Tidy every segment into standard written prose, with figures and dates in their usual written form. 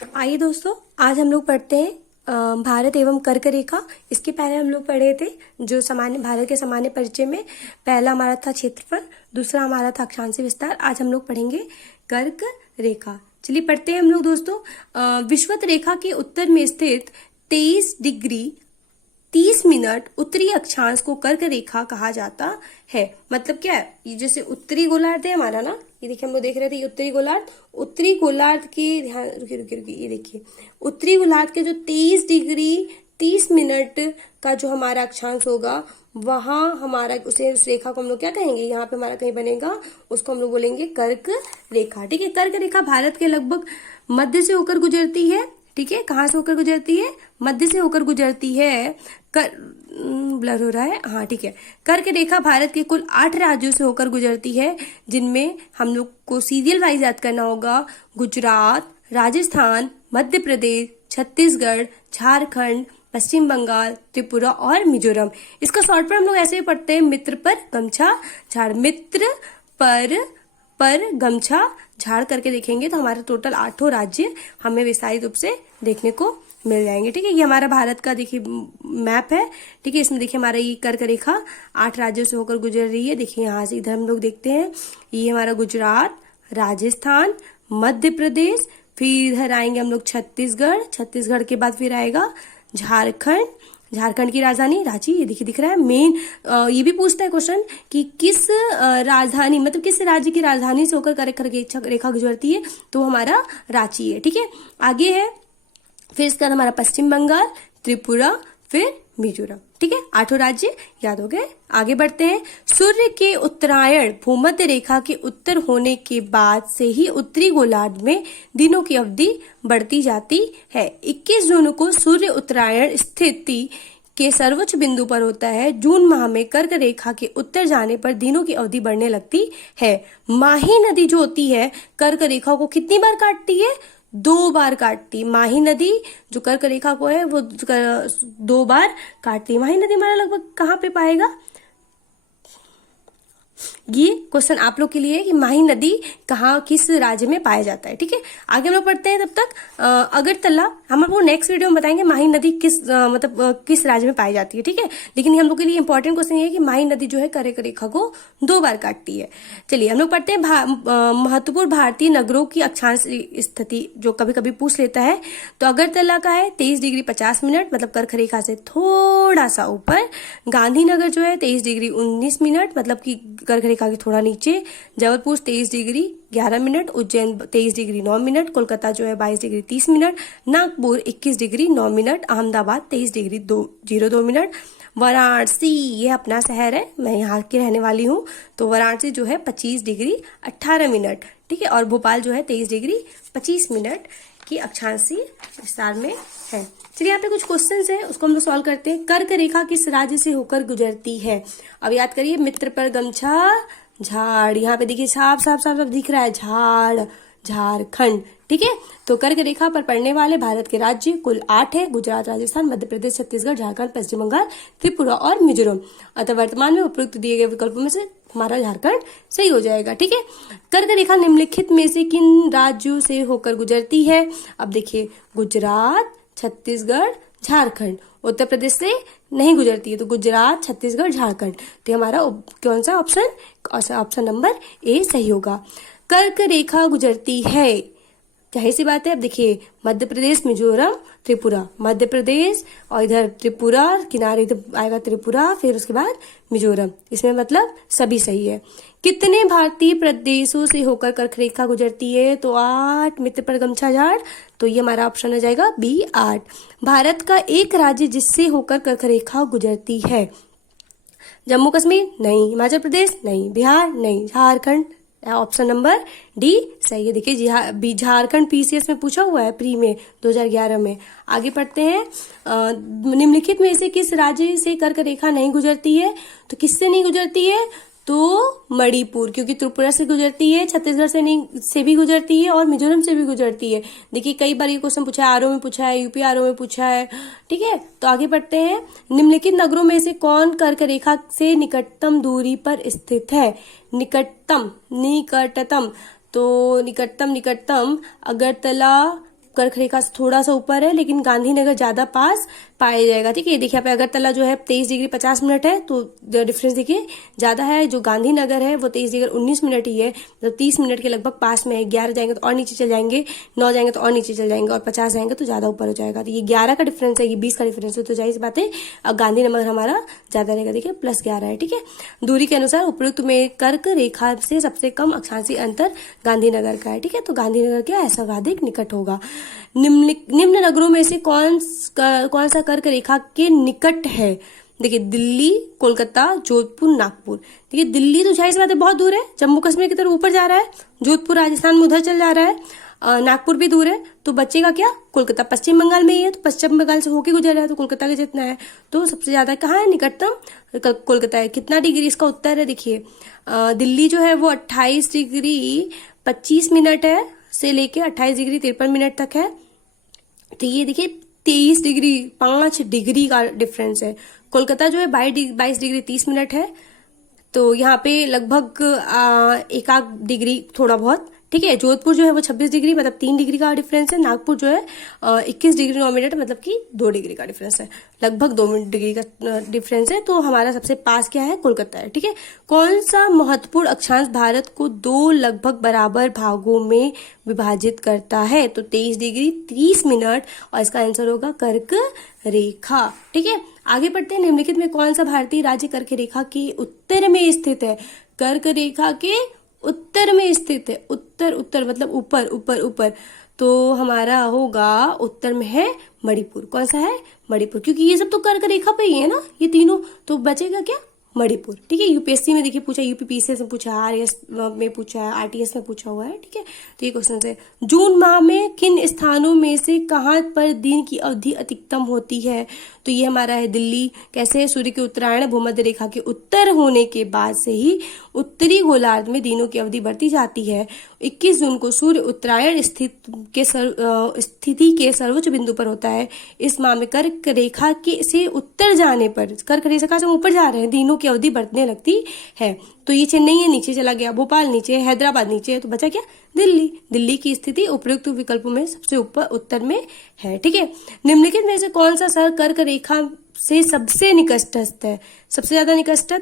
आइए दोस्तों, आज हम लोग पढ़ते हैं भारत एवं कर्क रेखा। इसके पहले हम लोग पढ़े थे जो सामान्य भारत के सामान्य परिचय में पहला हमारा था क्षेत्रफल, दूसरा हमारा था अक्षांशीय विस्तार। आज हम लोग पढ़ेंगे कर्क रेखा। चलिए पढ़ते हैं हम लोग दोस्तों। विषुवत रेखा के उत्तर में स्थित 23 डिग्री 30 मिनट उत्तरी अक्षांश को कर्क रेखा कहा जाता है। मतलब क्या है, ये जैसे उत्तरी गोलार्ध है हमारा ना, ये देखिए हम लोग देख रहे थे, ये उत्तरी गोलार्ध के ध्यान रुकिए ये देखिए, उत्तरी गोलार्ध के जो 23 डिग्री 30 मिनट का जो हमारा अक्षांश होगा, वहां हमारा उस रेखा को हम लोग क्या कहेंगे, यहाँ पे हमारा कहीं बनेगा, उसको हम लोग बोलेंगे कर्क रेखा। ठीक है, कर्क रेखा भारत के लगभग मध्य से होकर गुजरती है। ठीक है, कहाँ से होकर गुजरती है? मध्य से होकर गुजरती है। ब्लर हो रहा है, हाँ ठीक है। कर्क रेखा भारत के कुल 8 राज्यों से होकर गुजरती है, जिनमें हम लोग को सीरियल वाइज याद करना होगा। गुजरात, राजस्थान, मध्य प्रदेश, छत्तीसगढ़, झारखंड, पश्चिम बंगाल, त्रिपुरा और मिजोरम। इसका शॉर्ट पर हम लोग ऐसे ही पढ़ते हैं, मित्र पर गमछा झाड़। मित्र पर गमछा झाड़ करके देखेंगे तो हमारे टोटल 8 राज्य हमें विस्तारित रूप से देखने को मिल जाएंगे। ठीक है, ये हमारा भारत का देखिए मैप है। ठीक है, इसमें देखिए हमारा ये कर्क रेखा 8 राज्यों से होकर गुजर रही है। देखिए यहाँ से इधर हम लोग देखते हैं, ये हमारा गुजरात, राजस्थान, मध्य प्रदेश, फिर इधर आएंगे हम लोग छत्तीसगढ़ के बाद फिर आएगा झारखंड की राजधानी रांची, ये देखिए दिख रहा है। मेन ये भी पूछता है क्वेश्चन कि किस राजधानी, मतलब किस राज्य की राजधानी से होकर कर्क रेखा गुजरती है, तो हमारा रांची है। ठीक है, आगे है फिर इसका हमारा पश्चिम बंगाल, त्रिपुरा, फिर मिजोरम। ठीक है, 8 राज्य याद हो गए। आगे बढ़ते हैं। सूर्य के उत्तरायण भूमध्य रेखा के उत्तर होने के बाद से ही उत्तरी गोलार्ध में दिनों की अवधि बढ़ती जाती है। 21 जून को सूर्य उत्तरायण स्थिति के सर्वोच्च बिंदु पर होता है। जून माह में कर्क रेखा के उत्तर जाने पर दिनों की अवधि बढ़ने लगती है। माही नदी जो होती है कर्क रेखा को कितनी बार काटती है? 2 बार काटती। माही नदी जो कर्क रेखा को है वो 2 बार काटती। माही नदी हमारा लगभग कहाँ पे पाएगा? ये क्वेश्चन आप लोग के लिए है कि माही नदी कहाँ, किस राज्य में पाया जाता है। ठीक है, आगे हम लोग पढ़ते हैं। तब तक अगरतला हम आपको नेक्स्ट वीडियो में बताएंगे माही नदी किस राज्य में पाई जाती है। ठीक है, लेकिन हम लोग के लिए इंपॉर्टेंट क्वेश्चन ये है कि माही नदी जो है कर्क रेखा को 2 बार काटती है। चलिए हम लोग पढ़ते हैं महत्वपूर्ण भारतीय नगरों की अक्षांश स्थिति, जो कभी कभी पूछ लेता है। तो अगरतला का है 23 डिग्री 50 मिनट, मतलब कर्क रेखा से थोड़ा सा ऊपर। गांधीनगर जो है 23 डिग्री 19 मिनट, मतलब की कर्क रेखा के थोड़ा नीचे। Jabalpur 23 degree 11 minute, Ujjain 23 degree 9 minute, Kolkata जो है 22 degree 30 minute, Nagpur 21 degree 9 minute, Ahmedabad 23 degree 02 minute, Varanasi ये अपना शहर है, मैं यहाँ की रहने वाली हूँ, तो वाराणसी जो है 25 डिग्री 18 मिनट। ठीक है, और भोपाल जो है 23 डिग्री 25 मिनट की अक्षांशीय विस्तार में है। चलिए यहाँ पे कुछ क्वेश्चंस है, उसको हम लोग सॉल्व करते हैं। कर्क रेखा किस राज्य से होकर गुजरती है? अब याद करिए, मित्र पर गमछा झाड़, यहाँ पे देखिए साफ दिख रहा है, झारखंड। ठीक है, तो कर्क रेखा पर पड़ने वाले भारत के राज्य कुल 8 है। गुजरात, राजस्थान, मध्य प्रदेश, छत्तीसगढ़, झारखंड, पश्चिम बंगाल, त्रिपुरा और मिजोरम। अतः वर्तमान में उपयुक्त दिए गए विकल्पों में से हमारा झारखंड सही हो जाएगा। ठीक है, कर्क रेखा निम्नलिखित में से किन राज्यों से होकर गुजरती है? अब देखिए, गुजरात, छत्तीसगढ़, झारखंड। उत्तर प्रदेश से नहीं गुजरती है, तो गुजरात, छत्तीसगढ़, झारखंड। तो हमारा कौन सा ऑप्शन नंबर ए सही होगा। कर्क रेखा गुजरती है, जाहिर सी बात है। अब देखिए, मध्य प्रदेश, मिजोरम, त्रिपुरा, मध्य प्रदेश और इधर त्रिपुरा किनारे, इधर आएगा त्रिपुरा, फिर उसके बाद मिजोरम। इसमें मतलब सभी सही है। कितने भारतीय प्रदेशों से होकर कर्क रेखा गुजरती है? तो 8। मित्र पर गमछा झाड़, तो ये हमारा ऑप्शन हो जाएगा बी 8। भारत का एक राज्य जिससे होकर कर्क रेखा गुजरती है? जम्मू कश्मीर नहीं, हिमाचल प्रदेश नहीं, बिहार नहीं, झारखंड। ऑप्शन नंबर डी सही है। देखिए झारखंड पीसीएस में पूछा हुआ है प्री में 2011 में। आगे पढ़ते हैं। निम्नलिखित में से किस राज्य से कर्क रेखा नहीं गुजरती है? तो किससे नहीं गुजरती है? तो मणिपुर, क्योंकि त्रिपुरा से गुजरती है, छत्तीसगढ़ से भी गुजरती है और मिजोरम से भी गुजरती है। देखिए कई बार ये क्वेश्चन पूछा है, आरओ में पूछा है, यूपी आरओ में पूछा है। ठीक है, तो आगे बढ़ते हैं। निम्नलिखित नगरों में से कौन कर्क रेखा से निकटतम दूरी पर स्थित है? निकटतम तो निकटतम अगरतला, कर्क रेखा से थोड़ा सा ऊपर है, लेकिन गांधीनगर ज्यादा पास पाया जाएगा। ठीक है, देखिए यहाँ पे अगरतला जो है 23 डिग्री 50 मिनट है, तो डिफरेंस देखिए ज्यादा है। जो गांधीनगर है वो 23 डिग्री 19 मिनट ही है, मतलब 30 मिनट के लगभग पास में है। 11 जाएंगे तो और नीचे चल जाएंगे, 9 जाएंगे तो और नीचे चल जाएंगे, और 50 जाएंगे तो ज्यादा ऊपर हो जाएगा। तो ये 11 का डिफरेंस है, ये 20 का डिफरेंस है, तो जाहिर सी बात है अब गांधीनगर हमारा ज्यादा रहेगा। देखिए +11 है। ठीक है, दूरी के अनुसार उपयुक्त में कर्क रेखा से सबसे कम अक्षांशीय अंतर गांधीनगर का है। ठीक है, तो गांधीनगर क्या है, सर्वाधिक निकट होगा। निम्न नगरों में से कौन सा कर्क रेखा के निकट है? देखिए दिल्ली, कोलकाता, जोधपुर, नागपुर। देखिए दिल्ली तो जाहिर सी बात है बहुत दूर है, जम्मू कश्मीर की तरफ ऊपर जा रहा है। जोधपुर राजस्थान में उधर चल जा रहा है। नागपुर भी दूर है, तो बचेगा क्या, कोलकाता। पश्चिम बंगाल में ही है, तो पश्चिम बंगाल से होके गुजर रहा है, तो कोलकाता के जितना है। तो सबसे ज्यादा कहाँ है निकटतम, कोलकाता है। कितना डिग्री इसका उत्तर है, देखिए दिल्ली जो है वो 28 डिग्री 25 मिनट है से लेके 28 डिग्री 53 मिनट तक है। तो ये देखिए 23 डिग्री 5 डिग्री का डिफरेंस है। कोलकाता जो है 22 डिग्री 30 मिनट है, तो यहाँ पे लगभग 1 डिग्री थोड़ा बहुत। ठीक है, जोधपुर जो है वो 26 डिग्री मतलब 3 डिग्री का डिफरेंस है। नागपुर जो है 21 डिग्री 9 मिनट मतलब कि 2 डिग्री का डिफरेंस है, लगभग 2 डिग्री का डिफरेंस है। तो हमारा सबसे पास क्या है, कोलकाता है। ठीक है, कौन सा महत्वपूर्ण अक्षांश भारत को 2 लगभग बराबर भागों में विभाजित करता है? तो 23 डिग्री 30 मिनट, और इसका आंसर होगा कर्क रेखा। ठीक है, आगे बढ़ते हैं। निम्नलिखित में कौन सा भारतीय राज्य कर्क रेखा के उत्तर में स्थित है? कर्क रेखा के उत्तर में स्थित है, उत्तर उत्तर मतलब ऊपर ऊपर ऊपर, तो हमारा होगा उत्तर में है मणिपुर। कौन सा है, मणिपुर, क्योंकि ये सब तो कर्क रेखा पे ही है ना ये तीनों, तो बचेगा क्या, मणिपुर। ठीक है, यूपीएससी में देखिए पूछा, यूपीपीसीएस में पूछा, आरएस में पूछा है, आरटीएस में पूछा हुआ है। ठीक है, तो ये क्वेश्चन है। जून माह में किन स्थानों में से कहां पर दिन की अवधि अधिकतम होती है? तो ये हमारा है दिल्ली। कैसे, सूर्य के उत्तरायण भूमध्य रेखा के उत्तर होने के बाद से ही उत्तरी गोलार्ध में दिनों की अवधि बढ़ती जाती है। 21 जून को सूर्य उत्तरायण स्थिति के सर्वोच्च बिंदु पर होता है। इस माह में कर्क रेखा के से उत्तर जाने पर, कर्क रेखा से ऊपर जा रहे हैं, दिनों की अवधि बढ़ने लगती है। तो ये चेन्नई है, नीचे चला गया, भोपाल नीचे, हैदराबाद नीचे है, तो बचा क्या, दिल्ली। दिल्ली की स्थिति उपयुक्त विकल्पों में सबसे ऊपर उत्तर में है। ठीक है, निम्नलिखित में से कौन सा शहर कर्क रेखा से सबसे निकटस्थ है, सबसे ज्यादा निकटस्थ?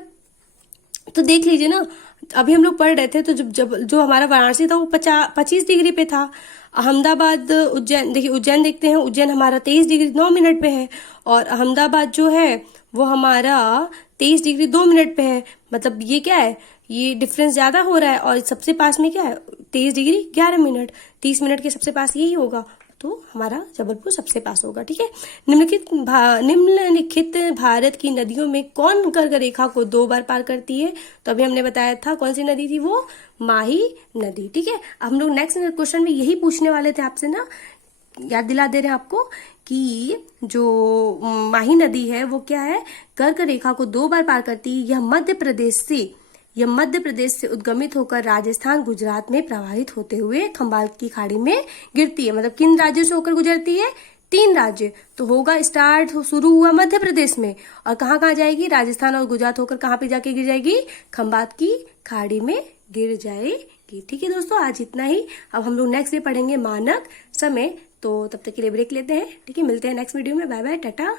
तो देख लीजिए ना, अभी हम लोग पढ़ रहे थे, तो जब जो हमारा वाराणसी था वो 25 डिग्री पे था। अहमदाबाद, उज्जैन, देखिए उज्जैन देखते हैं, उज्जैन हमारा 23 डिग्री 9 मिनट पे है, और अहमदाबाद जो है वो हमारा 23 डिग्री 2 मिनट पे है। मतलब ये क्या है, ये डिफरेंस ज्यादा हो रहा है, और सबसे पास में क्या है, 23 डिग्री 11 मिनट, 30 मिनट के सबसे पास यही होगा, तो हमारा जबलपुर सबसे पास होगा। ठीक है, निम्नलिखित भारत की नदियों में कौन कर्क रेखा को 2 बार पार करती है? तो अभी हमने बताया था कौन सी नदी थी वो, माही नदी। ठीक है, अब हम लोग नेक्स्ट क्वेश्चन में यही पूछने वाले थे आपसे ना, याद दिला दे रहे हैं आपको कि जो माही नदी है वो क्या है, कर्क रेखा को 2 बार पार करती है। यह मध्य प्रदेश से उद्गमित होकर राजस्थान गुजरात में प्रवाहित होते हुए खंबात की खाड़ी में गिरती है। मतलब किन राज्यों से होकर गुजरती है, 3 राज्य। तो होगा स्टार्ट शुरू हुआ मध्य प्रदेश में, और कहाँ कहाँ जाएगी, राजस्थान और गुजरात होकर कहाँ पे जाके गिर जाएगी, खंबात की खाड़ी में गिर जाएगी। ठीक है दोस्तों, आज इतना ही। अब हम लोग नेक्स्ट डे पढ़ेंगे मानक समय, तो तब तक के लिए ब्रेक लेते हैं। ठीक है, मिलते हैं नेक्स्ट वीडियो में। Bye bye, Tata.